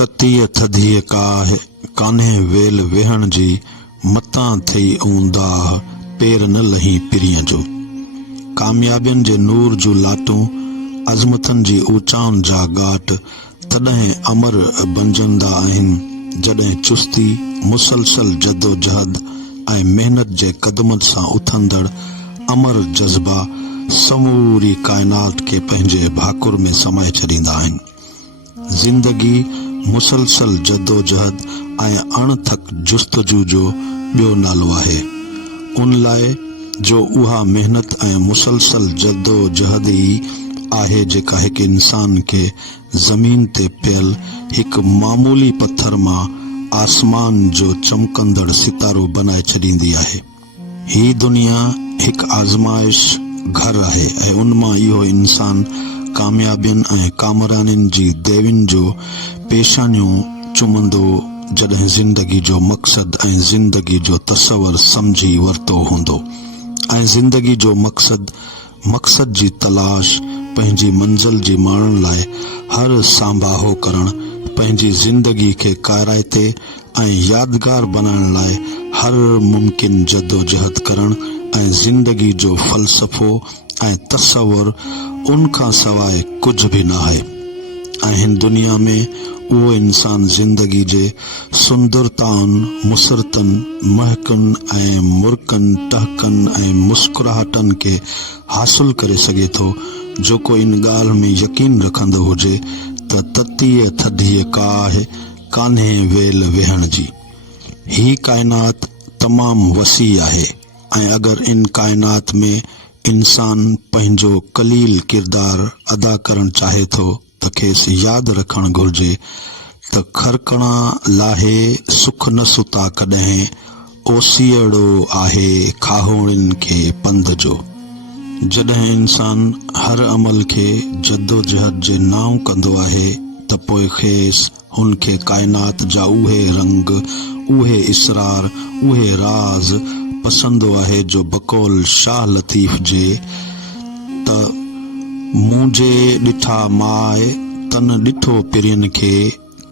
ततीअ थधीअ कान्हे वेल वेहण जी, मतां थई ऊंदाह पेर न लही पिरीअ जो। कामयाबियुनि जे नूर जूं लाटूं, अज़मतनि जी ऊचाउनि जा ॻाट तॾहिं अमर बणजंदा आहिनि जॾहिं चुस्ती, मुसलसल जदोजहद ऐं मेहनत जे क़दमनि सां उथंदड़ अमर जज़्बा समूरी काइनात खे पंहिंजे भाकुर में समाए छॾींदा आहिनि। ज़िंदगी मुसलसल जदोजहद ऐं अणथक जुस्तजू जो ॿियो नालो आहे। उन लाइ जो उहा मेहनत ऐं मुसलसल जदोजहद ई आहे जेका हिकु इंसान खे ज़मीन ते पियल हिकु मामूली पत्थर मां आसमान जो चमकंदड़ सितारो बनाए छॾींदी आहे। ही दुनिया हिकु आज़माइश घर आहे ऐं उन मां इहो इंसान कामयाबियुनि ऐं कामरानियुनि जी देवियुनि जो पेशानियूं चुमंदो जॾहिं ज़िंदगी जो मक़सद ऐं ज़िंदगी जो तसवर समझी वरितो हूंदो। ऐं ज़िंदगी जो मक़सद जी तलाश, पंहिंजी मंज़िल जी माणण लाइ हर सांभाहो करणु, पंहिंजी ज़िंदगी खे काराइते ऐं यादगार बनाइण लाइ हर मुमकिन जदोजहद करणु ऐं ज़िंदगी जो फ़लसफ़ो ऐं तसवर उन खां सवाइ कुझु बि न आहे। ऐं हिन दुनिया में उहो इंसान ज़िंदगी जे सुंदरताउनि, मुसरतनि, महकनि ऐं मुर्कनि, टहकनि ऐं मुस्कुराहटनि खे हासिल करे सघे थो जो कोई इन ॻाल्हि में यकीन रखंदो हुजे त ततीअ थधीअ कान्हे वेल वेहण जी। ही काइनात तमामु वसी आहे ऐं अगरि इन काइनात में इंसान पंहिंजो कलील किरदारु अदा करणु चाहे थो त खेसि यादि रखणु घुरिजे त खरकणा लाहे सुख न सुता कॾहिं, ओसीअड़ो आहे खाहोड़िन खे पंध जो। जॾहिं इंसान हर अमल खे जदोजहद जे नाव कंदो आहे त पोइ खेसि हुन खे काइनात जा उहे रंग, उहे इसरार, उहे राज़ पसंदो आहे जो बकौल शाह लतीफ़ जे त मुंहिंजे ॾिठा माए तन ॾिठो पिरियन खे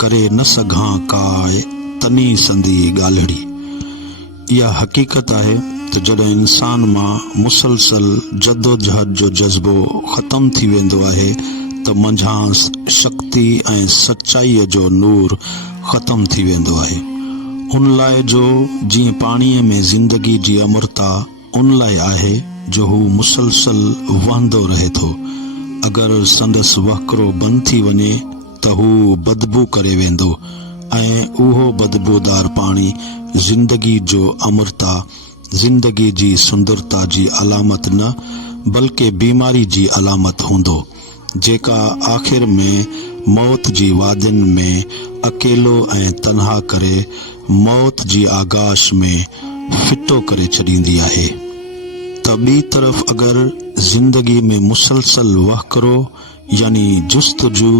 करे न सघां काय तनी संदी ॻाल्हिड़ी। इहा हक़ीक़त आहे त जॾहिं इंसान मां मुसलसल जदोजहद जो जज़्बो ख़तम थी वेंदो आहे त मंझां शक्ति ऐं सचाईअ जो नूर ख़तम थी वेंदो आहे। उन लाइ जो जीअं पाणीअ में ज़िंदगी जी अमरता उन लाइ आहे जो हू मुसलसल वहंदो रहे थो। अगरि संदसि वहकिरो बंदि थी वञे त हू बदबू करे वेंदो ऐं उहो बदबूदार पाणी ज़िंदगी जो अमरता, ज़िंदगी जी सुंदरता जी अलामत न बल्कि बीमारी जी अलामत हूंदो, जेका आख़िर में मौत जी वादियुनि में अकेलो ऐं तन्हा करे मौत जी आगाश में फिटो करे छॾींदी आहे। त ॿी तरफ़ अगरि ज़िंदगी में मुसलसल वहकिरो यानी जुस्तजू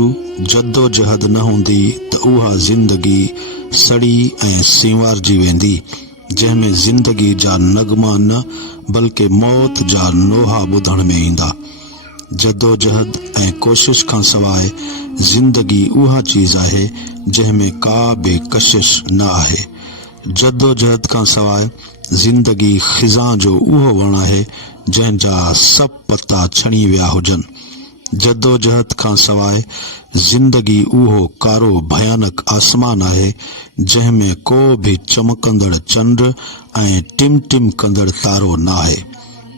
जदोजहद न हूंदी त उहा ज़िंदगी सड़ी ऐं सींवारजी वेंदी, जंहिंमें ज़िंदगी जा नगमा न बल्कि मौत जा नोहा ॿुधण में ईंदा। जदोजहद ऐं कोशिश खां सवाइ ज़िंदगी उहा चीज़ आहे जंहिंमें का बि कशिश न आहे। जदोजहद खां सवाइ ज़िंदगी ख़िज़ां जो उहो वण आहे जंहिंजा सभु पता छणी विया हुजनि। जदोजहद खां सवाइ ज़िंदगी उहो कारो भयानक आसमान आहे जंहिंमें को बि चमकंदड़ चंड ऐं टिम टिम कंदड़ तारो न आहे।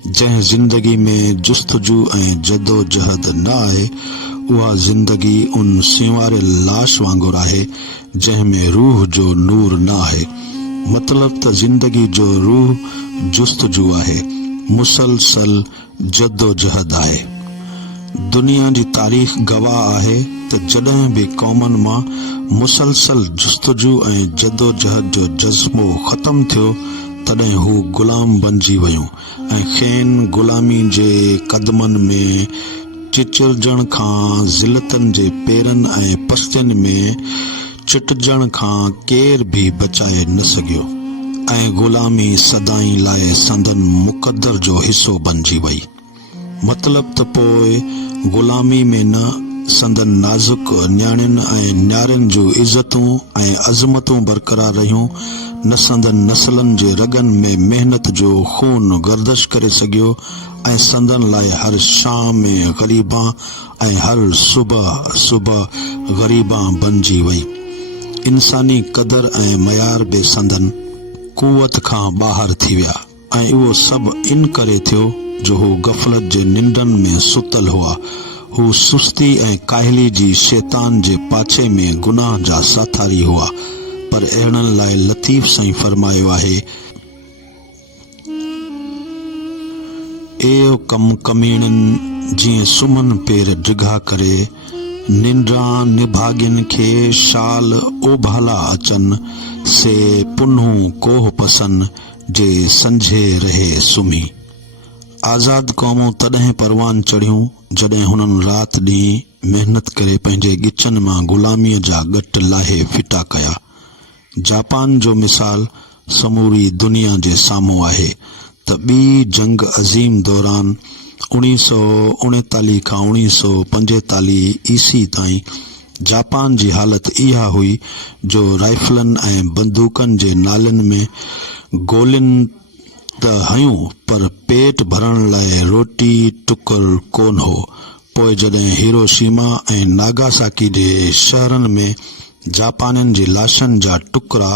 जंहिं ज़िंदगी में जुस्तजू ऐं जदोजहद न आहे उहा ज़िंदगी उन सींवारियल लाश वांगुरु आहे जंहिंमें रूह जो नूर न आहे। मतिलब त ज़िंदगी जो रूह जुस्तजू आहे, मुसलसल जदोजहद आहे। दुनिया जी तारीख़ गवाह आहे त जॾहिं बि क़ौमनि मां मुसलसल जुस्तजू ऐं जदोजहद जो जज़्बो ख़तम थियो तॾहिं हू ग़ुलाम बणिजी वियूं ऐं खेनि ग़ुलामी जे क़दमनि में चिचिरजण खां, ज़िलतनि जे पेरनि ऐं पस्तियुनि में चिटजण खां केर बि बचाए न सघियो ऐं ग़ुलामी सदाई लाइ संदन मुक़द्दर जो हिसो बणिजी वई। मतिलब त पोइ ग़ुलामी में न संदन नाज़ुक न्याणियुनि ऐं न्यारियुनि जूं इज़तूं ऐं अज़मतूं बरक़रार रहियूं, न संदन नसलनि जे रगनि में महिनत जो खून गर्दश करे सघियो ऐं संदन लाइ हर शाम में ग़रीबां ऐं हर सुबह ग़रीबां बणिजी वई। इंसानी क़दर ऐं मयार बि संदन कुवत खां ॿाहिरि थी विया ऐं उहो सभु इन करे थियो जो हू गफ़लत जे निंडनि में सुतल हुआ। हू सुस्ती ऐं काहिली जी शैतान जे पाछे में गुनाह जा साथारी हुआ। पर अहिड़नि लाइ लतीफ़ साईं फरमायो आहे, एओ कम कमीणनि जीअं सुमन पेर डिघा करे, निंड्रां निभागिन खे शाल ओभाला अचन, से पुन्हू कोह पसन जे संझे रहे सुम्ही। आज़ाद क़ौमूं तॾहिं परवान चढ़ियूं जॾहिं हुननि रात ॾींहुं महिनत करे पंहिंजे गिचनि मां ग़ुलामीअ जा ॻट लाहे फिटा कया। जापान जो मिसाल समूरी दुनिया जे साम्हूं आहे त ॿी जंग अज़ीम दौरान 1939 खां 1945 ईस्वी ताईं जापान जी हालत इहा हुई जो राइफलनि ऐं बंदूकनि जे नालनि में गोलियुनि त हयूं पर पेट भरण लाइ रोटी टुकर कोन हो। पोइ जॾहिं हिरोशिमा ऐं नागासाकी जे शहरनि में जापानियुनि जी लाशनि जा टुकड़ा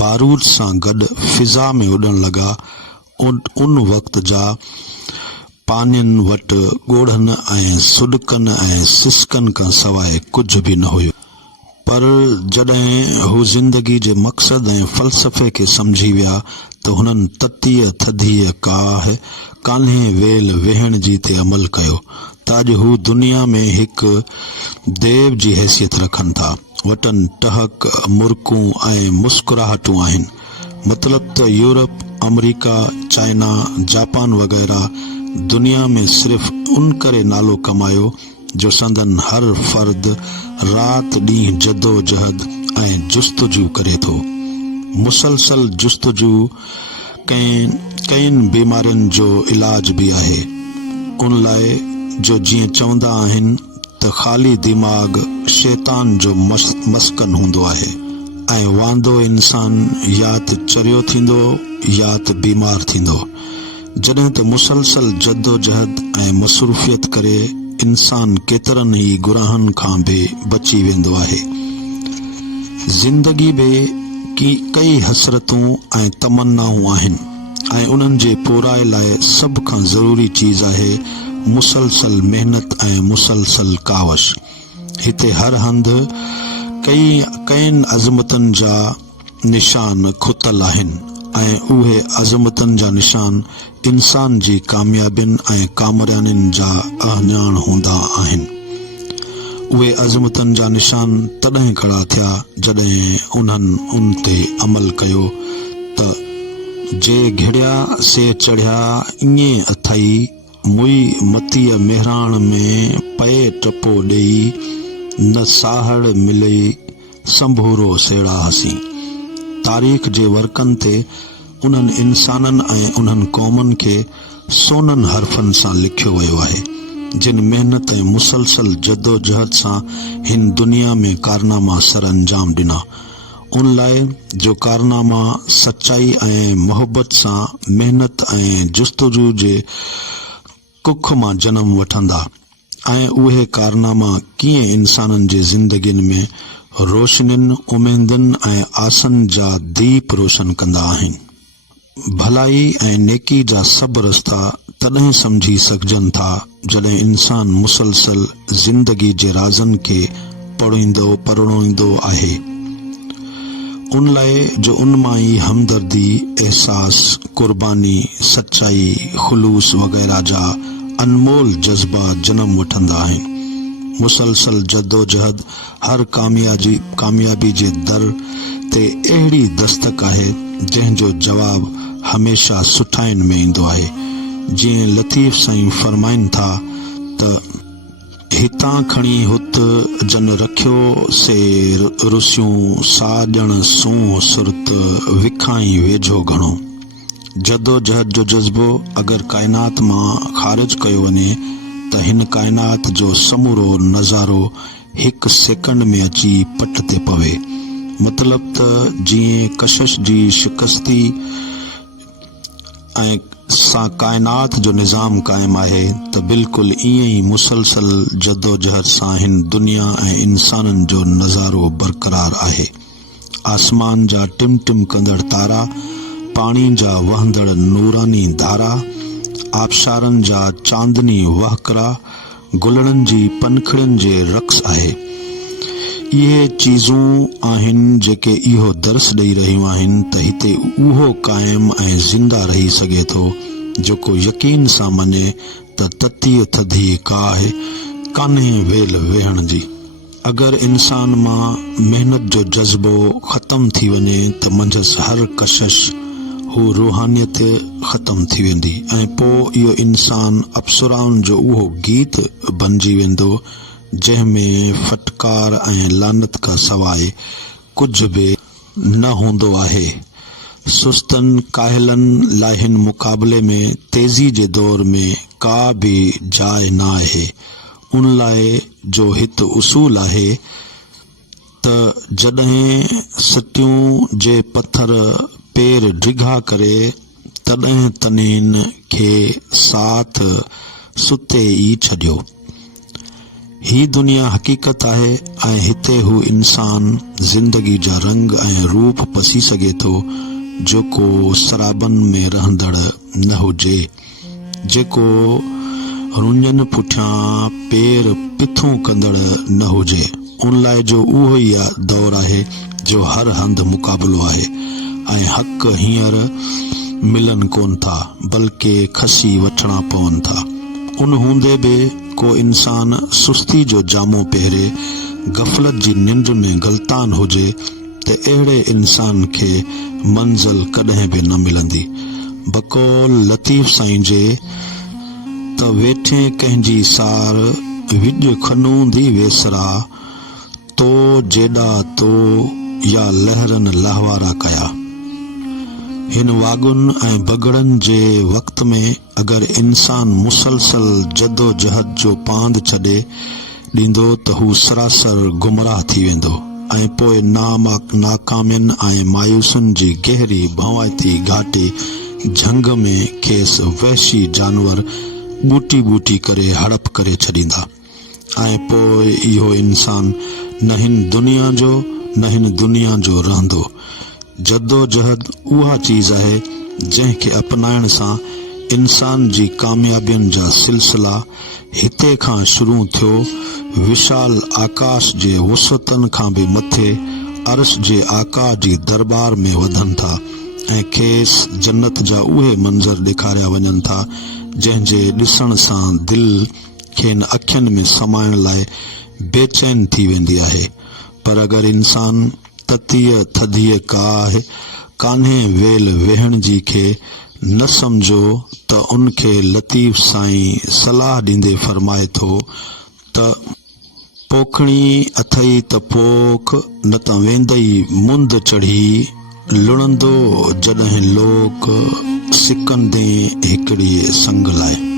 बारूद सां गॾु फिज़ा में उॾण लॻा, उन वक़्त जा पानियुनि वटि ॻोढ़नि ऐं सुॾकनि ऐं सिसकनि खां सवाइ कुझु बि न हुयो। पर जॾहिं हू ज़िंदगी जे मक़सद ऐं फ़लसफ़े खे सम्झी विया त हुननि ततीअ थधीअ कान्हे वेल वेहण जी ते अमल कयो त अॼु हू दुनिया में हिकु देव जी हैसियत रखनि था। वटनि टहक मुर्कूं ऐं मुस्कुराहटूं आहिनि। मतिलब त यूरोप, अमरीका, चाइना, जापान वग़ैरह दुनिया में सिर्फ़ उन करे नालो कमायो जो संदन हर फ़र्द रात ॾींहुं जदोजहद ऐं जुस्तजू करे थो। मुसलसल जुस्तजू कई बीमारियुनि जो इलाज बि आहे। उन लाइ जो जीअं चवंदा आहिनि त ख़ाली दिमाग़ शैतान जो मस्कन हूंदो आहे ऐं वांदो इंसान या त चरियो थींदो या त बीमार थींदो। जॾहिं त मुसलसल जदोजहद ऐं मसरूफ़ियत करे इंसान केतिरनि ई गुनाहनि खां बि बची वेंदो आहे। ज़िंदगी में कई हसरतूं ऐं तमन्नाऊं आहिनि ऐं उन्हनि जे पूराए लाइ सभ खां ज़रूरी चीज़ आहे मुसलसल महिनत ऐं मुसलसल कावश। हिते हर हंधि कई अज़मतनि जा निशान खुतल आहिनि ऐं उहे अज़मतनि जा निशान इंसान जी कामयाबियुनि ऐं कामयाबियुनि जा अहञाण हूंदा आहिनि। उहे अज़मतनि जा निशान तॾहिं खड़ा थिया जॾहिं उन्हनि उन ते अमल कयो त जे घिड़िया से चढ़िया ईअं अथई, मुई मतीअ मेहराण में पए टपो ॾेई, न साहड़ मिले संभूरो सेड़ा हसी। तारीख़ जे वर्कनि ते उन्हनि इंसाननि ऐं उन्हनि क़ौमनि खे सोननि हर्फ़नि सां लिखियो वियो आहे जिन महिनत ऐं मुसलसल जदोजहद सां हिन दुनिया में कारनामा सर अंजाम ॾिना। उन लाइ जो कारनामा सचाई ऐं मोहबत सां महिनत ऐं जुस्तजू जे कुख मां जनम वठंदा ऐं उहे कारनामा कीअं इंसाननि जे ज़िंदगियुनि में रोशनियुनि, उमेदुनि ऐं आसन जा दीप रोशन कंदा आहिनि। भलाई ऐं नेकी जा सभु रस्ता तॾहिं सम्झी सघजनि था जॾहिं इंसान मुसलसल ज़िंदगी जे राज़नि खे पढ़ींदो आहे। उन लाइ जो उन मां ई हमदर्दी, एहसास, कुर्बानी, सच्चाई, खुलूस वग़ैरह जा अनमोल जज़्बा जनम वठंदा आहिनि। मुसलसल जदोजहद हर कामयाबी जे दर ते अहिड़ी दस्तक आहे जंहिंजो जवाब हमेशा सुठाइनि में ईंदो आहे। जीअं लतीफ़ साईं फरमाइनि था त हितां खणी हुत जन रखियो से रुसियूं, साॼण सूं सुरत विखाई वेझो घणो। जदोजहद जो जज़्बो अगरि काइनात मां ख़ारिज कयो वञे त त हिन काइनात जो समूरो नज़ारो हिकु सेकंड में अची पट ते पवे। मतिलब त जीअं कशिश जी शिकस्ती ऐं सां काइनात जो निज़ाम क़ाइमु आहे त बिल्कुलु ईअं ई मुसलसल जदोजहद सां हिन दुनिया ऐं इंसाननि जो नज़ारो बरक़रार आहे। आसमान जा टिम टिम कंदड़ तारा, पाणी जा वहंदड़ नूरानी धारा, आबशारनि जा चांदनी वहकरा, गुलड़नि जी पनखड़ियुनि जे रक़्स आहे। इहे चीज़ूं आहिनि जेके इहो दर्स ॾेई रहियूं आहिनि त हिते उहो क़ाइमु ऐं ज़िंदा रही सघे थो जेको यकीन सां मञे त ततीअ थधी काहे कान्हे वेल वेहण जी। अगरि इंसान मां महिनत जो जज़्बो ख़तम थी वञे त मंझसि हर कशिश हू रूहानियत ख़तम थी वेंदी ऐं पोइ इहो इंसान अप्सराउनि जो उहो गीत बणिजी वेंदो जंहिंमें फटकार ऐं लानत खां सवाइ कुझु बि न हूंदो आहे। सुस्तनि काहिलनि लाइ हिन मुक़ाबले में तेज़ी जे दौर में का बि जाइ न आहे। उन लाइ जो हिते उसूल आहे त जॾहिं सटियूं जे पत्थर पेर डिघा करे तॾहिं तनीन खे साथ सुते ई छॾियो। ही दुनिया हक़ीक़त आहे ऐं हिते हू इंसान ज़िंदगी जा रंग ऐं रूप पसी सघे थो जेको सराबनि में रहंदड़ न हुजे, जेको रुञनि पुठियां पेर पिथूं कंदड़ न हुजे। उन लाइ जो उहो ई दौर आहे जो हर हंधि मुक़ाबिलो आहे ऐं हक़ हींअर मिलनि कोन था बल्कि खसी वठणा पवनि था। उन हूंदे बि को इंसान सुस्ती जो जामो पहिरे गफ़लत जी निंड में गलतान हुजे त अहिड़े इंसान खे मंज़िल कॾहिं बि न मिलंदी। बकौल लतीफ़ साईं जे त वेठे कंहिंजी सार विॼ खनूंदी वेसरा तो जेॾा तो या लहरनि लहवारा कया। हिन वागुनि ऐं बगड़नि जे वक़्त में अगरि इंसान मुसलसल जदोजहद जो पांध छॾे ॾींदो त हू सरासर गुमराह थी वेंदो ऐं पोइ नाकामियुनि ऐं मायूसुनि जी गहरी भंवाइती घाटी झंग में खेसि वहशी जानवर ॿूटी ॿूटी करे हड़प करे छॾींदा ऐं पोइ इहो इंसान न हिन दुनिया जो न हिन दुनिया जो रहंदो। जदोजहद उहा चीज़ आहे जंहिंखे अपनाइण सां इंसान जी कामयाबियुनि जा सिलसिला हिते खां शुरू थियो विशाल आकाश जे वुसतनि खां बि मथे अर्श जे आका जी दरबार में वधनि था ऐं खेसि जन्नत जा उहे मंज़र ॾेखारिया वञनि था जंहिंजे ॾिसण सां दिलि खेनि अखियुनि में समाइण लाइ बेचैन थी वेंदी आहे। पर अगरि इंसान ततीअ थधीअ कान्हे वेल वेहण जी खे न सम्झो त उनखे लतीफ़ साईं सलाह ॾींदे फरमाए थो त पोखणी अथई त पोख न त वेंदई मुंद चढ़ी लुणंदो जॾहिं लोक सिकंदे हिकिड़ी संग लाइ।